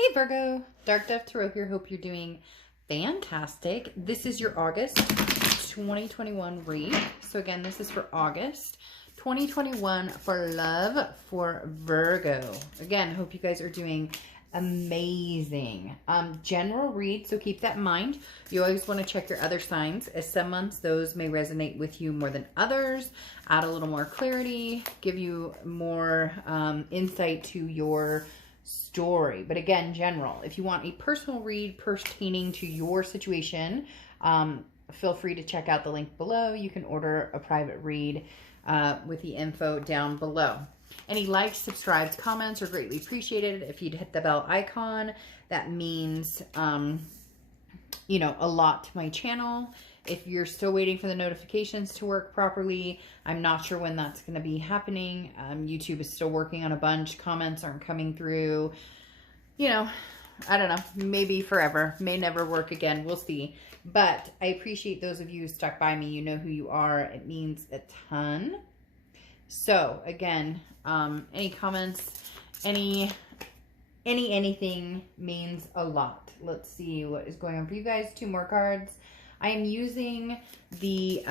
Hey Virgo, Dark Dove Tarot here. Hope you're doing fantastic. This is your August 2021 read. So again, this is for August 2021 for love for Virgo. Again, hope you guys are doing amazing. General read, so keep that in mind. You always want to check your other signs, as some months those may resonate with you more than others, add a little more clarity, give you more insight to your story. But again, general. If you want a personal read pertaining to your situation, feel free to check out the link below. You can order a private read with the info down below. Any likes, subscribes, comments are greatly appreciated. If you'd hit the bell icon, that means you know, a lot to my channel. If you're still waiting for the notifications to work properly, I'm not sure when that's going to be happening. YouTube is still working on a bunch. Comments aren't coming through. You know, I don't know. Maybe forever. May never work again. We'll see. But I appreciate those of you who stuck by me. You know who you are. It means a ton. So, again, any comments, anything means a lot. Let's see what is going on for you guys. 2 more cards. I am using the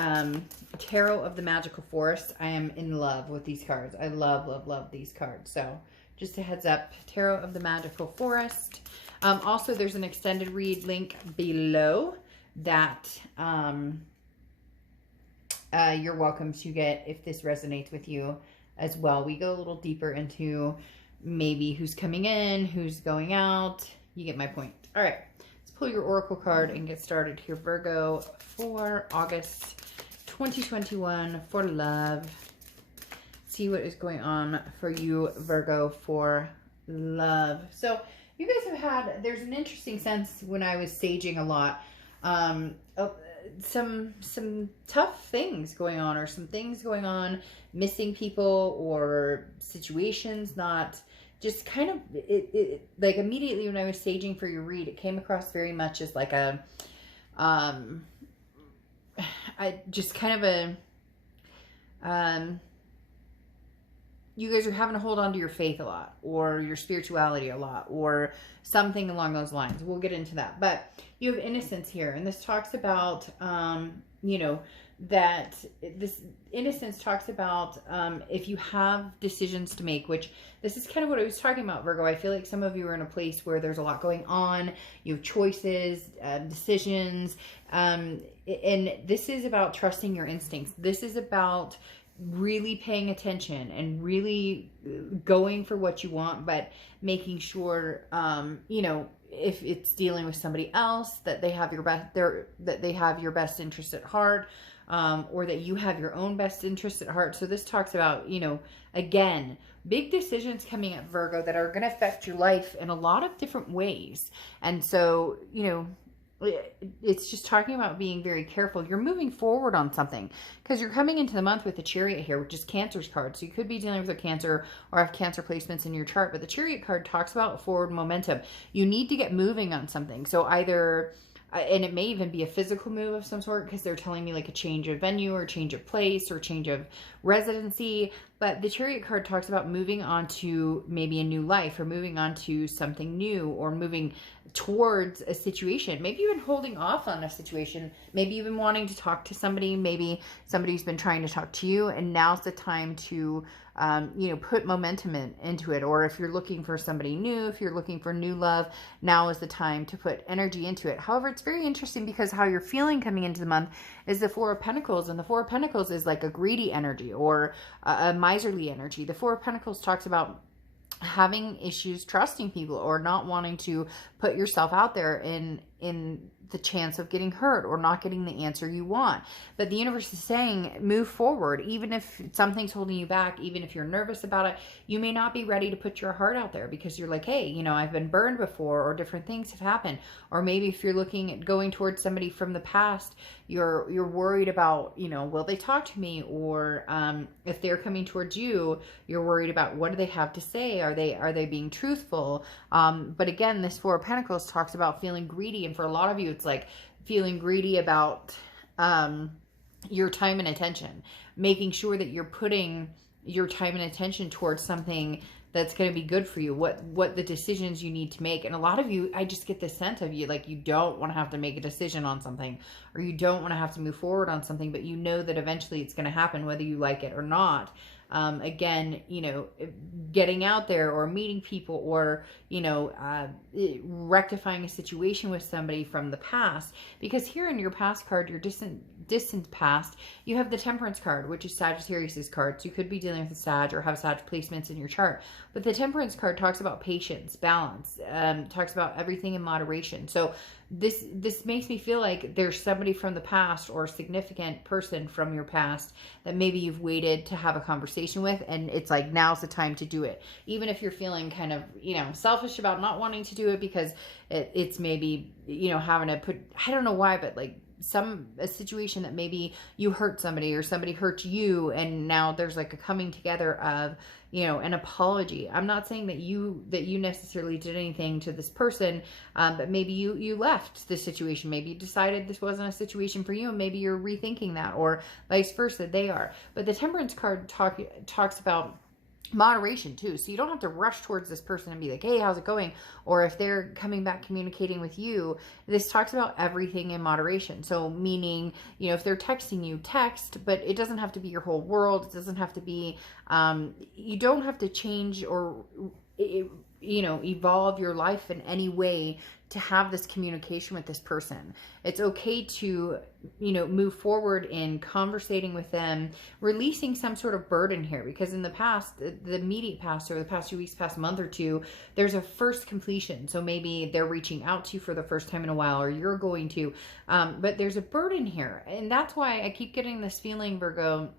Tarot of the Magical Forest. I am in love with these cards. I love, love, love these cards. So just a heads up, Tarot of the Magical Forest. Also, there's an extended read link below that you're welcome to get if this resonates with you as well. We go a little deeper into maybe who's coming in, who's going out. You get my point. All right. Pull your oracle card and get started here, Virgo, for August 2021 for love. See what is going on for you, Virgo, for love. So you guys have had, there's an interesting sense when I was saging a lot, some tough things going on, or some things going on, missing people or situations not just kind of, like immediately when I was saging for your read, it came across very much as like a, you guys are having to hold on to your faith a lot, or your spirituality a lot, or something along those lines. We'll get into that. But you have innocence here, and this talks about, you know, that this innocence talks about if you have decisions to make, which this is kind of what I was talking about, Virgo. I feel like some of you are in a place where there's a lot going on. You have choices, decisions, and this is about trusting your instincts. This is about really paying attention and really going for what you want, but making sure, you know, if it's dealing with somebody else, that they have your best, that they have your best interest at heart, or that you have your own best interest at heart. So this talks about, you know, again, big decisions coming up, Virgo, that are going to affect your life in a lot of different ways. And so, you know, it's just talking about being very careful. You're moving forward on something because you're coming into the month with the Chariot here, which is Cancer's card. So you could be dealing with a Cancer or have Cancer placements in your chart, but the Chariot card talks about forward momentum. You need to get moving on something. So either, and it may even be a physical move of some sort, because they're telling me like a change of venue or change of place or change of residency. But the Chariot card talks about moving on to maybe a new life, or moving on to something new, or moving towards a situation. Maybe you've been holding off on a situation, maybe you've been wanting to talk to somebody, maybe somebody's been trying to talk to you, and now's the time to you know, put momentum into it. Or if you're looking for somebody new, if you're looking for new love, now is the time to put energy into it. However, it's very interesting because how you're feeling coming into the month is the 4 of Pentacles, and the 4 of Pentacles is like a greedy energy, or a miserly energy. The 4 of Pentacles talks about having issues trusting people, or not wanting to put yourself out there in the chance of getting hurt or not getting the answer you want. But the universe is saying, move forward. Even if something's holding you back, even if you're nervous about it, you may not be ready to put your heart out there because you're like, hey, you know, I've been burned before, or different things have happened. Or maybe if you're looking at going towards somebody from the past, you're worried about, you know, will they talk to me? Or if they're coming towards you, you're worried about what do they have to say? Are they being truthful? But again, this 4 of Pentacles talks about feeling greedy. And for a lot of you, it's like feeling greedy about your time and attention, making sure that you're putting your time and attention towards something that's going to be good for you, what the decisions you need to make. And a lot of you, I just get this sense of you, like you don't want to have to make a decision on something, or you don't want to have to move forward on something, but you know that eventually it's going to happen whether you like it or not. Again, you know, getting out there or meeting people, or, you know, rectifying a situation with somebody from the past. Because here in your past card, your distant past, you have the Temperance card, which is Sagittarius's card. So you could be dealing with a Sag or have Sag placements in your chart. But the Temperance card talks about patience, balance, talks about everything in moderation. So this makes me feel like there's somebody from the past, or a significant person from your past, that maybe you've waited to have a conversation with, and it's like, now's the time to do it. Even if you're feeling kind of, you know, selfish about not wanting to do it because it's maybe, you know, having to put, I don't know why, but like a situation that maybe you hurt somebody or somebody hurt you, and now there's like a coming together of, you know, an apology. I'm not saying that you necessarily did anything to this person, but maybe you left the situation. Maybe you decided this wasn't a situation for you, and maybe you're rethinking that, or vice versa, they are. But the Temperance card talks about moderation too. So you don't have to rush towards this person and be like, hey, how's it going? Or if they're coming back communicating with you, this talks about everything in moderation. So meaning, you know, if they're texting you, text, but it doesn't have to be your whole world. It doesn't have to be, you don't have to change or, you know, evolve your life in any way to have this communication with this person. It's okay to, you know, move forward in conversating with them, releasing some sort of burden here, because in the past, the immediate past, or the past 2 weeks, past month or two, there's a first completion. So maybe they're reaching out to you for the first time in a while, or you're going to, but there's a burden here. And that's why I keep getting this feeling, Virgo,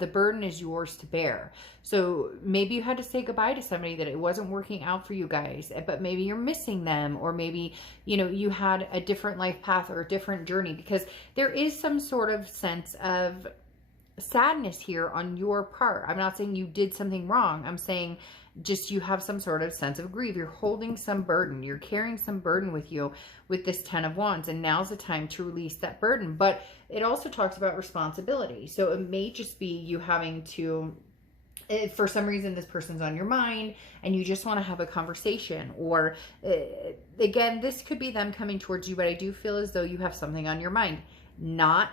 the burden is yours to bear. So maybe you had to say goodbye to somebody that it wasn't working out for you guys, but maybe you're missing them, or maybe, you know, you had a different life path or a different journey, because there is some sort of sense of sadness here on your part. I'm not saying you did something wrong. I'm saying just you have some sort of sense of grief. You're holding some burden. You're carrying some burden with you with this 10 of Wands, and now's the time to release that burden. But it also talks about responsibility. So it may just be you having to, if for some reason this person's on your mind and you just want to have a conversation, or again, this could be them coming towards you, but I do feel as though you have something on your mind. Not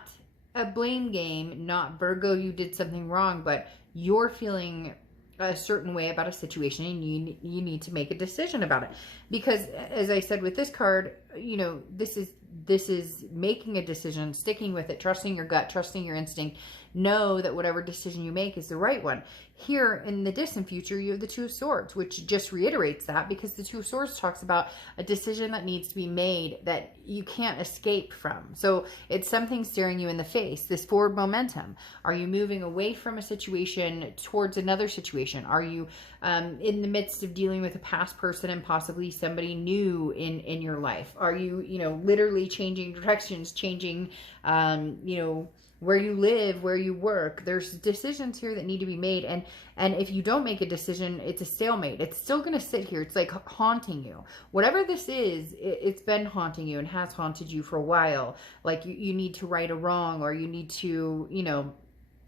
a blame game, not Virgo, you did something wrong, but you're feeling a certain way about a situation, and you need to make a decision about it. Because as I said with this card, you know, this is making a decision, sticking with it, trusting your gut, trusting your instinct. Know that whatever decision you make is the right one. Here in the distant future, you have the Two of Swords, which just reiterates that, because the Two of Swords talks about a decision that needs to be made that you can't escape from. So it's something staring you in the face, this forward momentum. Are you moving away from a situation towards another situation? Are you in the midst of dealing with a past person and possibly somebody new in your life? Are you, you know, literally changing directions, changing, you know, where you live, where you work? There's decisions here that need to be made. And if you don't make a decision, it's a stalemate. It's still going to sit here. It's like haunting you. Whatever this is, it's been haunting you and has haunted you for a while. Like you need to right a wrong, or you need to, you know,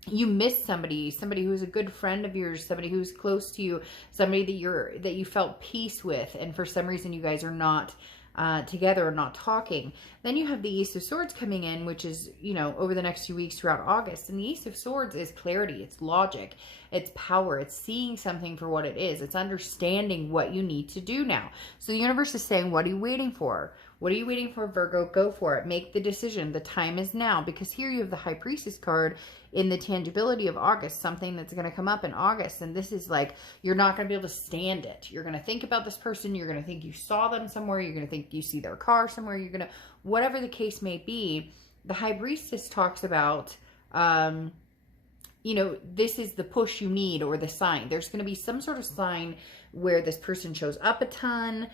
you miss somebody who's a good friend of yours, somebody who's close to you, somebody that you felt peace with, and for some reason you guys are not together or not talking. Then you have the Ace of Swords coming in, which is, you know, over the next few weeks throughout August. And the Ace of Swords is clarity, it's logic, it's power, it's seeing something for what it is, it's understanding what you need to do now. So the universe is saying, what are you waiting for? What are you waiting for, Virgo? Go for it. Make the decision. The time is now. Because here you have the High Priestess card in the tangibility of August, something that's going to come up in August. And this is like, you're not going to be able to stand it. You're going to think about this person. You're going to think you saw them somewhere. You're going to think you see their car somewhere. You're going to, whatever the case may be. The High Priestess talks about, you know, this is the push you need, or the sign. There's going to be some sort of sign where this person shows up a ton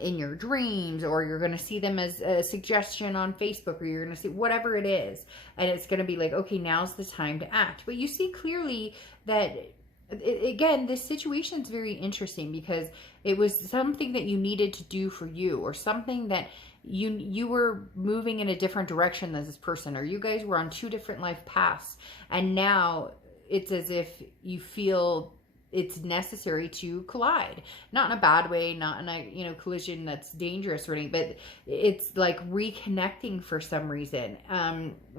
in your dreams, or you're going to see them as a suggestion on Facebook, or you're going to see whatever it is. And it's going to be like, okay, now's the time to act. But you see clearly that, again, this situation is very interesting, because it was something that you needed to do for you, or something that you were moving in a different direction than this person, or you guys were on two different life paths. And now it's as if you feel it's necessary to collide, not in a bad way, not in a, you know, collision that's dangerous or anything, but it's like reconnecting for some reason,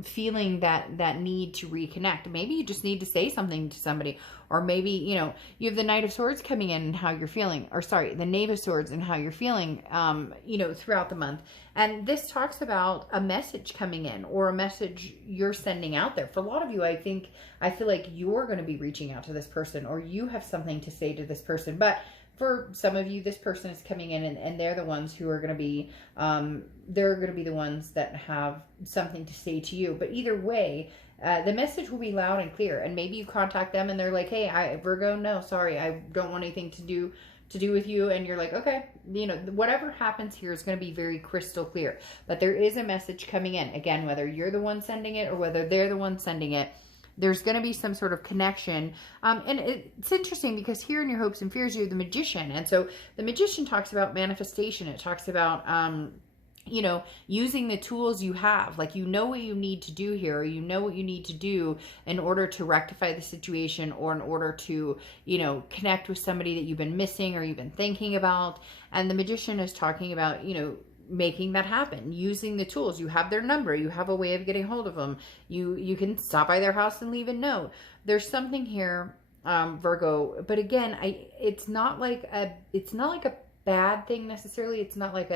feeling that need to reconnect. Maybe you just need to say something to somebody, or maybe, you know, you have the Knight of Swords coming in and how you're feeling, or sorry, the Knave of Swords and how you're feeling, you know, throughout the month. And this talks about a message coming in, or a message you're sending out there. For a lot of you, I feel like you're going to be reaching out to this person, or you have something to say to this person. But for some of you, this person is coming in and they're the ones who are going to be, they're going to be the ones that have something to say to you. But either way, the message will be loud and clear. And maybe you contact them and they're like, hey, Virgo, no, sorry, I don't want anything to do with you. And you're like, okay, you know, whatever happens here is going to be very crystal clear. But there is a message coming in. Again, whether you're the one sending it or whether they're the one sending it, there's going to be some sort of connection. And it's interesting because here in your hopes and fears, you're the Magician. And so the Magician talks about manifestation. It talks about, you know, using the tools you have. Like, you know what you need to do here, or you know what you need to do in order to rectify the situation, or in order to, you know, connect with somebody that you've been missing or you've been thinking about. And the Magician is talking about, you know, making that happen, using the tools. You have their number, you have a way of getting hold of them, you can stop by their house and leave a note. There's something here, Virgo, but again, it's not like a bad thing necessarily. It's not like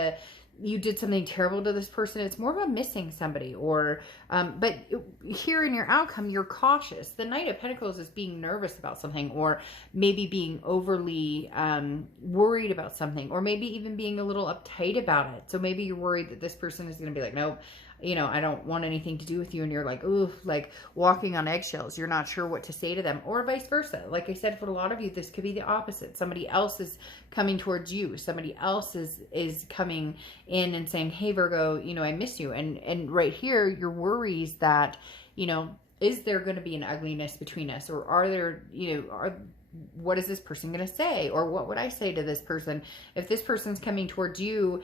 you did something terrible to this person. It's more of a missing somebody, or but here in your outcome, you're cautious. The Knight of Pentacles is being nervous about something, or maybe being overly worried about something, or maybe even being a little uptight about it. So maybe you're worried that this person is going to be like, nope, you know, I don't want anything to do with you. And you're like, ooh, like walking on eggshells. You're not sure what to say to them, or vice versa. Like I said, for a lot of you, this could be the opposite. Somebody else is coming towards you. Somebody else is coming in and saying, hey, Virgo, you know, I miss you. And right here, your worries that, you know, is there going to be an ugliness between us? Or are there, you know, what is this person going to say? Or what would I say to this person? If this person's coming towards you,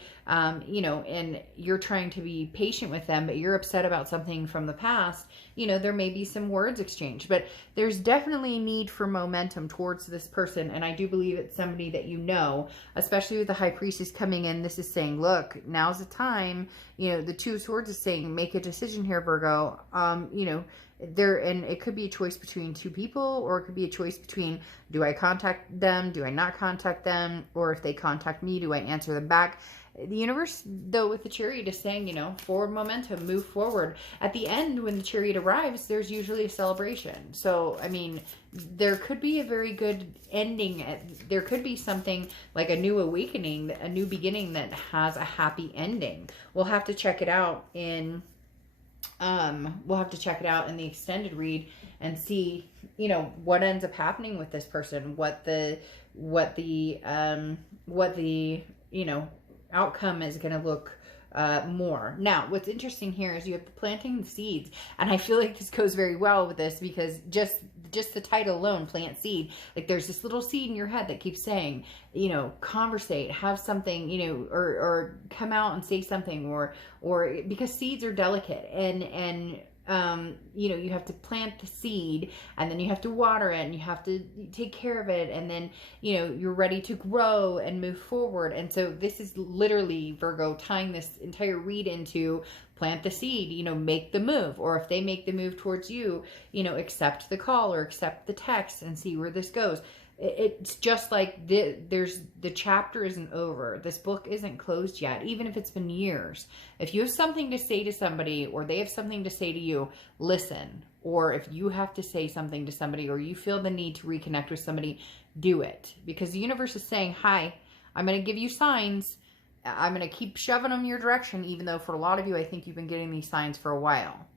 you know, and you're trying to be patient with them, but you're upset about something from the past, you know, there may be some words exchanged. But there's definitely a need for momentum towards this person. And I do believe it's somebody that you know, especially with the High Priestess coming in. This is saying, look, now's the time. You know, the Two of Swords is saying, make a decision here, Virgo. You know, and it could be a choice between two people, or it could be a choice between, do I contact them? Do I not contact them? Or if they contact me, do I answer them back? The universe, though, with the Chariot is saying, you know, forward momentum, move forward. At the end, when the Chariot arrives, there's usually a celebration. So, I mean, there could be a very good ending. There could be something like a new awakening, a new beginning that has a happy ending. We'll have to check it out in the extended read and see, you know, what ends up happening with this person, what the you know, outcome is going to look more. Now, what's interesting here is you have the planting the seeds, and I feel like this goes very well with this, because just the title alone, plant seed, like there's this little seed in your head that keeps saying, you know, conversate, have something, you know, or come out and say something, or because seeds are delicate, and you know, you have to plant the seed, and then you have to water it, and you have to take care of it, and then, you know, you're ready to grow and move forward. And so this is literally, Virgo, tying this entire read into plant the seed, you know, make the move. Or if they make the move towards you, you know, accept the call or accept the text and see where this goes. It's just like the chapter isn't over. This book isn't closed yet, even if it's been years. If you have something to say to somebody, or they have something to say to you, listen. Or if you have to say something to somebody, or you feel the need to reconnect with somebody, do it. Because the universe is saying, hi, I'm going to give you signs. I'm going to keep shoving them your direction, even though for a lot of you, I think you've been getting these signs for a while.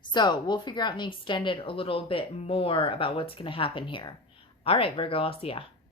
So we'll figure out in the extended a little bit more about what's going to happen here. All right, Virgo, I'll see ya.